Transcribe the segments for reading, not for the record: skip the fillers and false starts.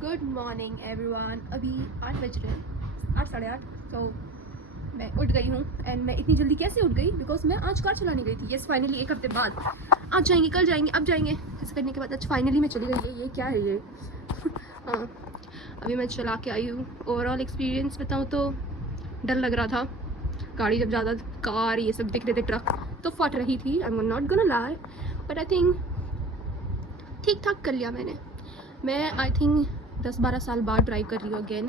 Good morning everyone. अभी 8 बज रहे हैं, 8 साढ़े 8। तो मैं उठ गई हूँ एंड मैं इतनी जल्दी कैसे उठ गई बिकॉज मैं आज कार चलाने गई थी। यस फाइनली, एक हफ्ते बाद। आज जाएंगे, कल जाएंगे, अब जाएंगे, ऐसे करने के बाद आज फाइनली मैं चली गई। ये क्या है ये? हाँ, अभी मैं चला के आई हूँ। ओवरऑल एक्सपीरियंस बताऊँ तो डर लग रहा था। गाड़ी जब ज़्यादा कार ये सब दिख रहे थे, ट्रक तो फट रही थी। I am not gonna lie, but I think ठीक ठाक कर लिया मैंने। मैं आई थिंक 10-12 साल बाद ड्राइव कर रही हूँ अगेन।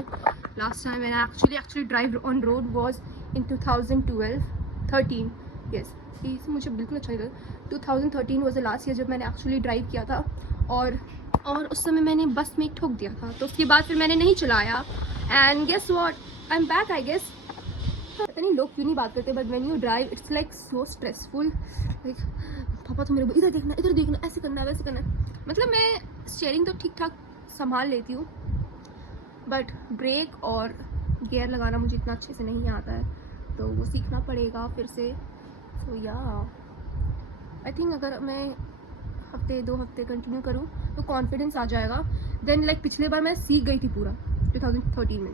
लास्ट टाइम मैंने actually drive on road was in 2013। Yes, इसे मुझे बिल्कुल अच्छा नहीं लगा। 2013 वॉज द लास्ट ईयर जब मैंने एक्चुअली ड्राइव किया था। और उस समय मैंने बस में ठोक दिया था, तो उसके बाद फिर मैंने नहीं चलाया। And guess what, I am back I guess. पता नहीं लोग क्यों नहीं बात करते, but when you drive it's like so stressful. Like पापा तो मेरे को इधर देखना, ऐसे करना है, वैसे करना है। मतलब मैं स्टीयरिंग तो ठीक ठाक संभाल लेती हूँ, बट ब्रेक और गियर लगाना मुझे इतना अच्छे से नहीं आता है, तो वो सीखना पड़ेगा फिर से। सो या आई थिंक अगर मैं हफ्ते 2 हफ्ते कंटिन्यू करूँ तो कॉन्फिडेंस आ जाएगा। देन लाइक पिछले बार मैं सीख गई थी पूरा, 2013 में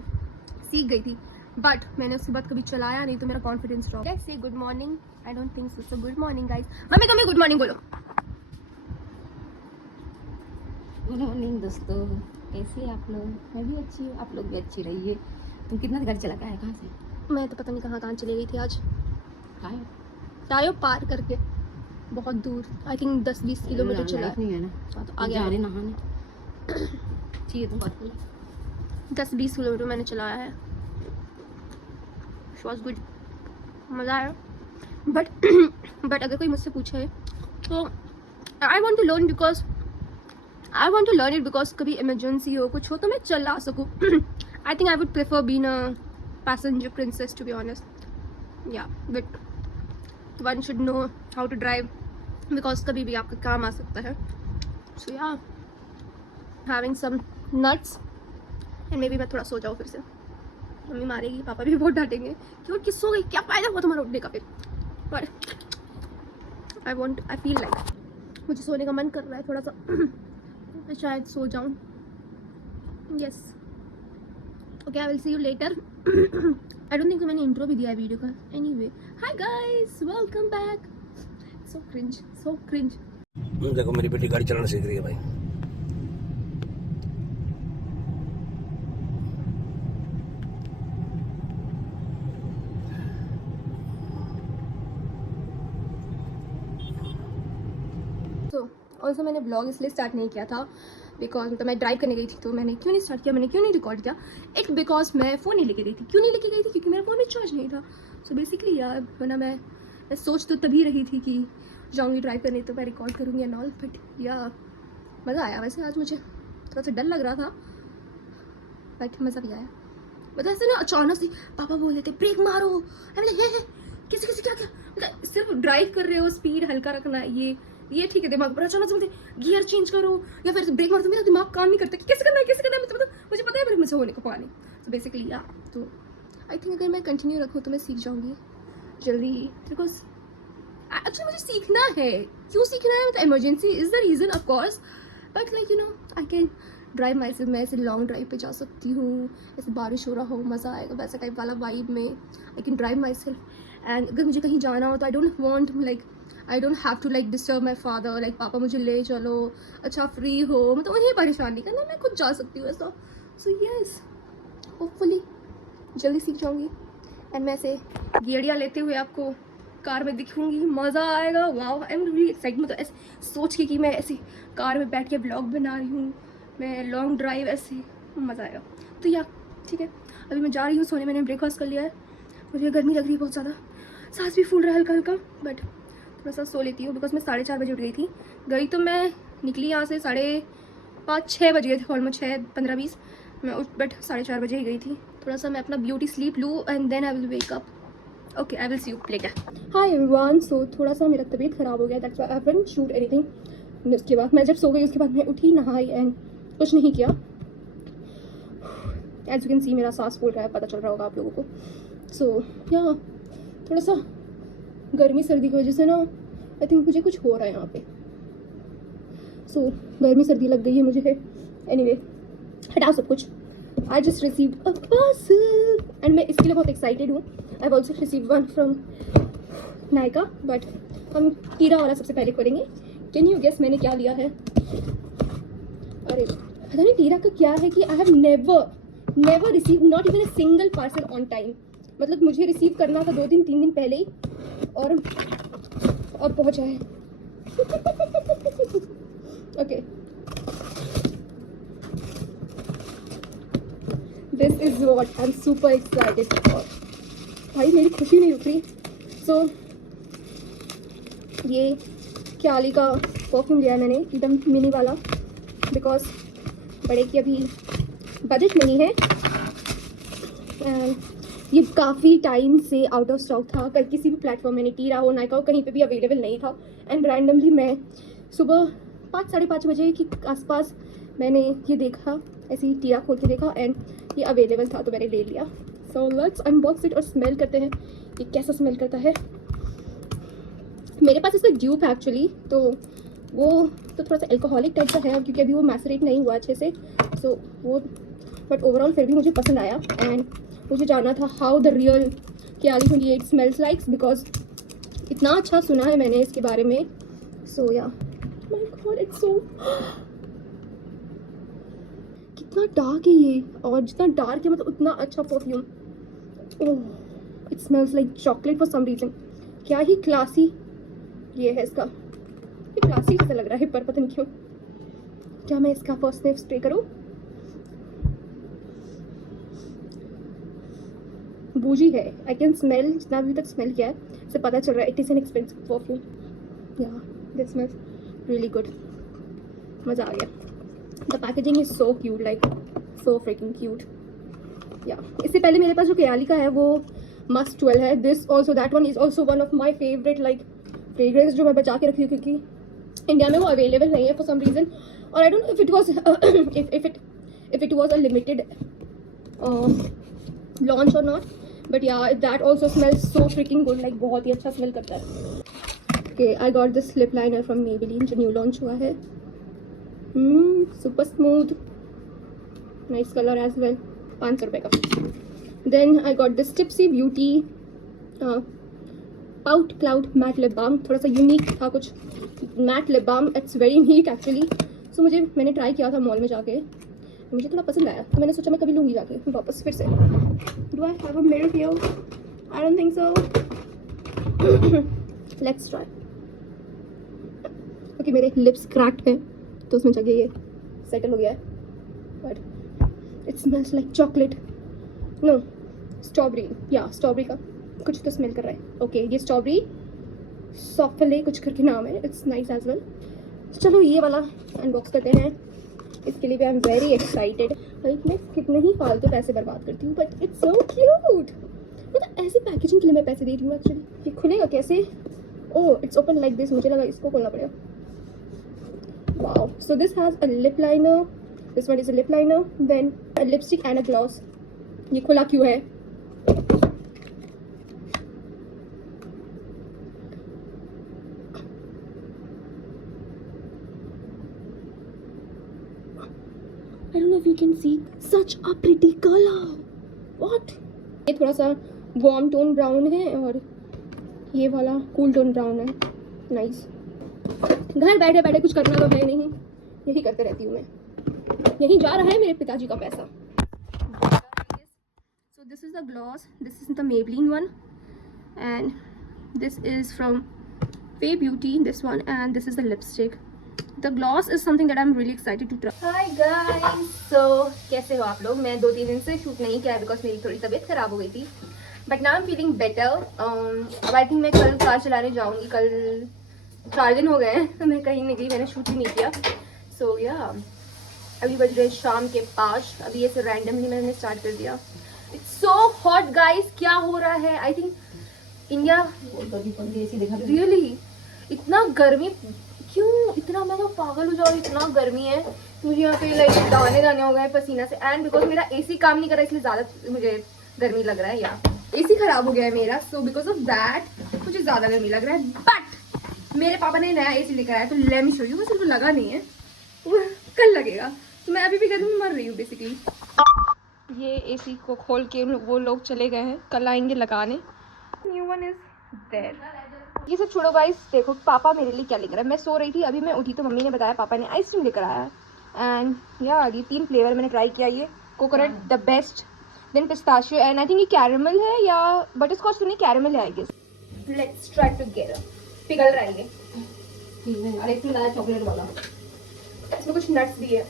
सीख गई थी, बट मैंने उसके बाद कभी चलाया नहीं, तो मेरा confidence drop. Let's say good morning. I don't think so. Good morning guys. Mummy good morning बोलो। गुड मॉर्निंग दोस्तों, कैसे हैं आप लोग? मैं भी अच्छी हूँ, आप लोग भी अच्छी रहिए। तुम कितना घर चला के आए? कहाँ से? मैं तो पता नहीं कहाँ चली गई थी आज। कहाँ? टायो पार करके बहुत दूर, आई थिंक 10-20 किलोमीटर चला। नहीं है ना? हाँ, तो आगे जाने नहाने चाहिए तुम बात 10-20 किलोमीटर मैंने चलाया है। वॉज गुड, मज़ा आया। बट अगर कोई मुझसे पूछे तो I want to learn it because कभी इमरजेंसी हो, कुछ हो तो मैं चला सकूँ। I think I would prefer been a passenger princess to be honest. Yeah but one should know how to drive because कभी भी आपका काम आ सकता है। So yeah having some nuts and maybe मैं थोड़ा सो जाऊँ फिर से। मम्मी मारेगी, पापा भी बहुत डांटेंगे कि उठ के सो गई, क्या फायदा हुआ तुम्हारा उठने का फिर। पर आई फील लाइक मुझे सोने का मन कर रहा है थोड़ा सा। मैं शायद सो जाऊँ। Yes okay, I will see you letter. I don't think मैंने इंट्रो भी दिया है वीडियो का। Anyway, hi guys, welcome back. So cringe. देखो मेरी बेटी गाड़ी चलाना सीख रही है भाई। तो ऑल्सो मैंने ब्लॉग इसलिए स्टार्ट नहीं किया था बिकॉज मतलब मैं ड्राइव करने गई थी, तो मैंने क्यों नहीं स्टार्ट किया, मैंने क्यों नहीं रिकॉर्ड किया। इट बिकॉज मैं फ़ोन नहीं लेके गई थी। क्यों नहीं लेके गई थी? क्योंकि मेरा फ़ोन में चार्ज नहीं था। सो बेसिकली यार, वरना मैं सोच तो तभी रही थी कि जाऊँगी ड्राइव करने तो मैं रिकॉर्ड करूँगी एंड ऑल। बट या मज़ा आया। वैसे आज मुझे थोड़ा सा डर लग रहा था, बट मज़ा भी आया। मतलब ऐसे ना अचानक से पापा बोल देते ब्रेक मारो, किसी क्या मतलब सिर्फ ड्राइव कर रहे हो, स्पीड हल्का रखना, ये ठीक है दिमाग पर। अचानक से बोलते गियर चेंज करो या फिर ब्रेक मारो, तो मेरा दिमाग काम नहीं करता कि कैसे करना है मतलब मुझे पता है मेरे मुझसे होने को पता नहीं। तो बेसिकली या तो आई थिंक अगर मैं कंटिन्यू रखूँ तो मैं सीख जाऊँगी जल्दी ही, बिकॉज एक्चुअली मुझे सीखना है। क्यों सीखना है? मतलब emergency is the reason of course, but like you know I can drive my self. मैं ऐसे लॉन्ग ड्राइव पे जा सकती हूँ, ऐसे बारिश हो रहा हो, मज़ा आएगा वैसा टाइप वाला वाइब में। I can drive my self. And अगर मुझे कहीं जाना हो तो I don't have to like disturb my father, like पापा मुझे ले चलो, अच्छा फ्री हो, मतलब उन्हें परेशान नहीं करना, मैं खुद जा सकती हूँ ऐसा। सो येस, होपफुली जल्दी सीख जाऊँगी एंड मैं ऐसे गेड़िया लेते हुए आपको कार में दिखूंगी, मज़ा आएगा। Wow, I am really excited. मतलब ऐसे सोच के कि मैं ऐसे कार में बैठ के ब्लॉग बना रही हूँ, मैं लॉन्ग ड्राइव, ऐसे मज़ा आएगा। तो या ठीक है, अभी मैं जा रही हूँ सोने। मैंने ब्रेकफास्ट कर लिया है, मुझे गर्मी लग रही है बहुत ज़्यादा, सांस भी फूल रहा है हल्का, बट थोड़ा सा सो लेती हूँ बिकॉज मैं 4:30 बजे उठ गई थी। गई तो मैं निकली यहाँ से 5:30-6 बज गए थे, ऑलमोस्ट 6:15-20 मैं उठ, बट 4:30 बजे ही गई थी। थोड़ा सा मैं अपना ब्यूटी स्लीप लूँ and then I will wake up. Okay, I will see you later. Hi everyone. So थोड़ा सा मेरा तबीयत ख़राब हो गया, that's why I haven't shoot anything. उसके बाद मैं जब सो गई उसके बाद मैं उठी, नहाई एंड कुछ नहीं किया। एज यू कैन सी मेरा सांस फूल रहा है, पता चल रहा होगा आप लोगों को। सो या थोड़ा सा गर्मी सर्दी की वजह से ना आई थिंक मुझे कुछ हो रहा है यहाँ पे। सो गर्मी सर्दी लग गई है मुझे। एनीवे हटाओ सब कुछ। I just received a parcel and मैं इसके लिए बहुत एक्साइटेड हूँ। I have also received one from Nykaa, but हम टीरा वाला सबसे पहले खोलेंगे। कैन यू गेस मैंने क्या लिया है? अरे पता नहीं टीरा का क्या है कि I have never receive not even a single parcel on time. मतलब मुझे रिसीव करना था 2 दिन 3 दिन पहले ही, और अब पहुंचा है। Okay, this is what I am super excited for. भाई मेरी खुशी नहीं रुक रही। सो ये क्याली का परफ्यूम लिया मैंने, एकदम मिनी वाला, बिकॉज बड़े की अभी बजट नहीं है। ये काफ़ी टाइम से आउट ऑफ स्टॉक था। कल किसी भी प्लेटफॉर्म में, टीरा हो नायका हो, कहीं पे भी अवेलेबल नहीं था। एंड रैंडमली मैं सुबह 5 साढ़े 5 बजे के आसपास मैंने ये देखा, ऐसे ही टीरा खोल के देखा एंड ये अवेलेबल था, तो मैंने ले लिया। सो लेट्स अनबॉक्स इट और स्मेल करते हैं ये कैसा स्मेल करता है। मेरे पास इसका ड्यूप है एक्चुअली, तो वो तो थोड़ा सा एल्कोहलिक टाइप का है क्योंकि अभी वो मैसरेट नहीं हुआ अच्छे से। सो वो बट ओवरऑल फिर भी मुझे पसंद आया। एंड मुझे जानना था how the real Kylie 28 smells likes, because इतना अच्छा सुना है मैंने इसके बारे में। सो या माय गॉड, इट्स सो कितना डार्क है ये, और जितना डार्क है मतलब उतना अच्छा perfume. Oh, it smells like chocolate for some reason. क्या ही क्लासी ये है इसका। ये क्लासी जैसा लग रहा है पर पता नहीं क्यों। क्या मैं इसका फर्स्ट स्निफ स्प्रे करूं? बूजी है। आई कैन स्मेल, जितना अभी तक स्मेल किया है से पता चल रहा है it is an expensive perfume. या दिस स्मेल्स रियली गुड। मज़ा आ गया। The packaging is so cute, like so fricking cute. या इससे पहले मेरे पास जो क्याली का है वो मस्ट 12 है। This also that one is also one of my favourite like fragrance जो मैं बचा के रखी हूँ, क्योंकि इंडिया में वो अवेलेबल नहीं है फॉर सम रीज़न। और I don't know if it was if it was a limited launch or not, but yeah, that also smells so freaking good, like बहुत ही अच्छा स्मेल करता है। Okay, I got this lip liner from Maybelline जो new launch हुआ है। Super smooth, nice colour as well, 500 रुपये का। Then I got this tipsy beauty pout cloud matte lip balm. थोड़ा सा यूनिक था कुछ matte lip balm, it's very unique actually. So मैंने ट्राई किया था मॉल में जाके, मुझे थोड़ा पसंद आया, तो मैंने सोचा मैं कभी लूँगी जाके वापस फिर से। Do I have a mirror here? I don't think so. Let's try. Okay, मेरे लिप्स क्रैक्ड हैं तो उसमें जगह ये सेटल हो गया है, but it smells like chocolate. No, strawberry, या स्ट्रॉबेरी का कुछ तो स्मेल कर रहा है। ओके, ये स्ट्रॉबेरी सॉफ्टले कुछ करके नाम है, इट्स नाइस एज वेल। चलो ये वाला अनबॉक्स करते हैं। इसके लिए भी I am very excited. Like मैं कितने ही फालतू पैसे बर्बाद करती हूँ, बट इट्स सो क्यूट। मतलब ऐसी पैकेजिंग के लिए मैं पैसे दे रही हूँ एक्चुअली। ये खुलेगा कैसे? Oh, it's open like this, मुझे लगा इसको खोलना पड़ेगा। Wow, so this has a lip liner, this one is a lip liner, then a lipstick and a gloss. ये खुला क्यों है? I don't know if you can see such a pretty color. What? ये थोड़ा सा warm tone brown है और ये वाला कूल टोन ब्राउन है। नाइस। घर बैठे बैठे कुछ करना तो है नहीं, यही करते रहती हूँ मैं। यही जा रहा है मेरे पिताजी का पैसा। So this is the gloss. This is the Maybelline one, and this is from Fay Beauty. This one, and this is the lipstick. The gloss is something that I'm really excited to try. Hi guys, so कैसे हो आप लोग? मैं 2-3 दिन से shoot नहीं किया because मेरी थोड़ी तबीयत खराब हो गई थी, but now I am feeling better. अब आई थिंक मैं कल कार चलाने जाऊंगी। कल 4 दिन हो गए हैं मैं कहीं नहीं गई, मैंने शूट ही नहीं किया। सो या अभी बज रहे शाम के 5। अभी ऐसे रैंडमली मैंने स्टार्ट कर दिया। इट्स सो हॉट गाइस, क्या हो रहा है? आई थिंक इंडिया रियली इतना गर्मी क्यों, इतना मैं तो पागल हो जाऊँ, इतना गर्मी है मुझे यहाँ पे लाइक दाने हो गए पसीना से। एंड बिकॉज मेरा एसी काम नहीं कर रहा है इसलिए ज़्यादा मुझे गर्मी लग रहा है, या एसी खराब हो गया है मेरा। सो बिकॉज ऑफ दैट मुझे ज़्यादा गर्मी लग रहा है। बट मेरे पापा ने नया एसी लेकर आया, तो लेट मी शो यू। वैसे तो लगा नहीं है, वो कल लगेगा। तो मैं अभी भी गर्मी में मर रही हूँ बेसिकली। ये एसी को खोल के वो लोग चले गए हैं, कल आएंगे लगाने। New one is there. ये सब छोड़ो गाइस, देखो पापा मेरे लिए क्या लेकर आए। मैं सो रही थी, अभी मैं उठी तो मम्मी ने बताया पापा ने आइसक्रीम लेकर आया है। एंड यार ये 3 फ्लेवर मैंने ट्राई किया। ये coconut the best, then pistachio and I think ये कैरेमल है या बटरस्कॉच तो नहीं, कैरेमल है I guess. Let's try together. पिघल रहा है ये। और एक लाया चॉकलेट वाला, इसमें कुछ नट्स भी है।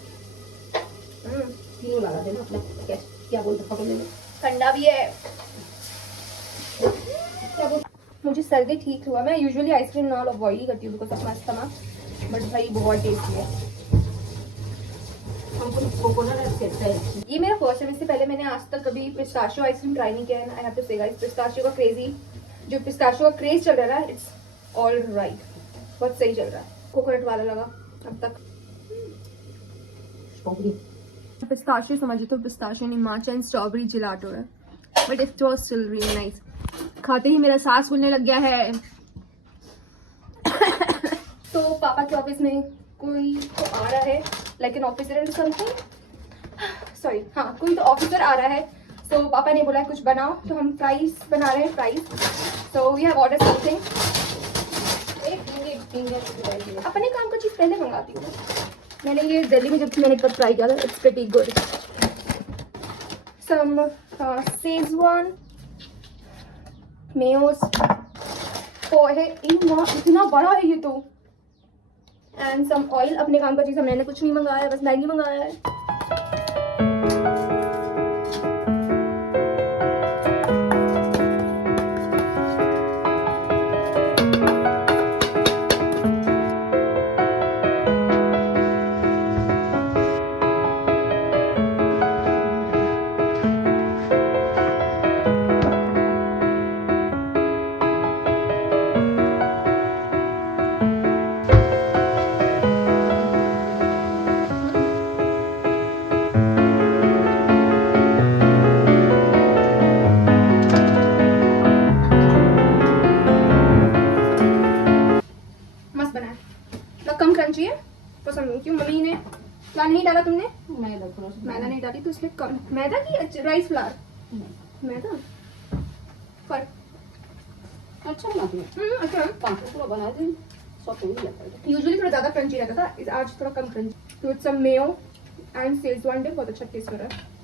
तीनों लगा देना अपना। क्या बोलते पकड़ लेना। ठंडा भी है। क्या बोल, मुझे सर्दी ठीक हुआ। मैं यूजुअली आइसक्रीम नॉल अवॉइड ही करती हूँ because of my stomach, but भाई बहुत टेस्टी है। हमको कोकोनट एक्सेप्ट है। ये मेरा फर्स्ट है। इससे पहले मैंने आज तक कभी पिस्ताशियो आइसक्रीम ट्राई नहीं किया है। आई हैव टू से गाइस, पिस्ताशियो का क्रेजी, जो पिस्ताशियो का क्रेज चल रहा है, इट्स ऑल राइट, बहुत सही चल रहा है। कोकोनट वाला लगा अब तक। स्ट्रॉबेरी पिस्ताशियो समझो तो पिस्ताशियो नहीं, माचा एंड स्ट्रॉबेरी जिलाटो है, but it was still really nice. खाते ही मेरा सांस फूलने लग गया है। तो पापा के ऑफिस में कोई तो आ रहा है, like an officer and something, sorry हाँ कोई तो ऑफिसर आ रहा है। सो पापा ने बोला कुछ बनाओ, तो हम फ्राइज बना रहे हैं, fries. So we have order something. अपने काम का चीज़ पहले मंगाती हूँ। मैंने ये दिल्ली में जब मैंने कब ट्राई किया था, it's pretty good. Some Schezwan mayos pohe, इतना बड़ा है ये तो। And some oil. अपने काम का चीज़ मैंने कुछ नहीं मंगाया, बस मैगी मंगाया है। मस्त बना है, मतलब कम क्रंची है पसंद नहीं। क्यों मम्मी ने क्या नहीं डाला तुमने? मैदा नहीं डाली तो इसमें कम। मैदा की राइस फ्लावर? मैदा फर्क। अच्छा बनाती है। अच्छा। काम को पूरा बना दे, सॉफ्ट हो जाता है। यूजुअली थोड़ा ज़्यादा क्रंची रहता था, आज थोड़ा कम क्रंची। तो it's a mayo and schezwan dip, बहुत अच्छा टेस्ट हो रहा है।